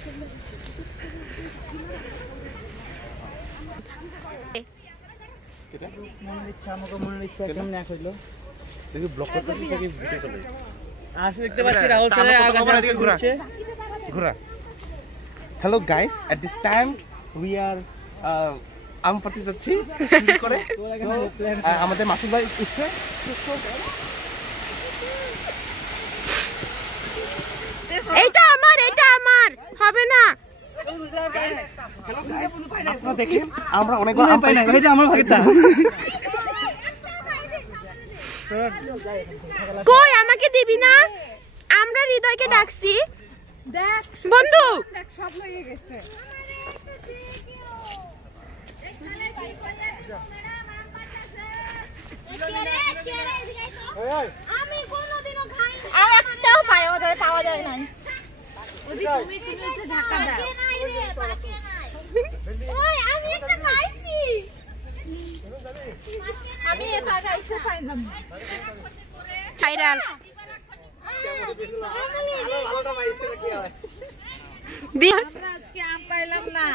Hello guys, at this time we are আম পাতি যাচ্ছি করে আমাদের মাসুদ ভাই উঠছে এটা আমার হবে না। হ্যালো গাইস, আপনারা দেখেন আমরা অনেকবার আম পাই না, এটা আমার ভাগটা। কই আমাকে দিবি না? আমরা হৃদয়কে ডাকছি। দেখ বন্ধু, দেখ সব হয়ে গেছে। আমি কোনোদিনও খাই না। আর একটাও পাওয়া যায় না। তুমি কিনেছে ঢাকা দাও। ওই আমি একটা পাইছি। আমি একা এসে পাইলাম। ভাইরাল। আলোটা পাইছে কি হয়? আজকে আম পাইলাম না।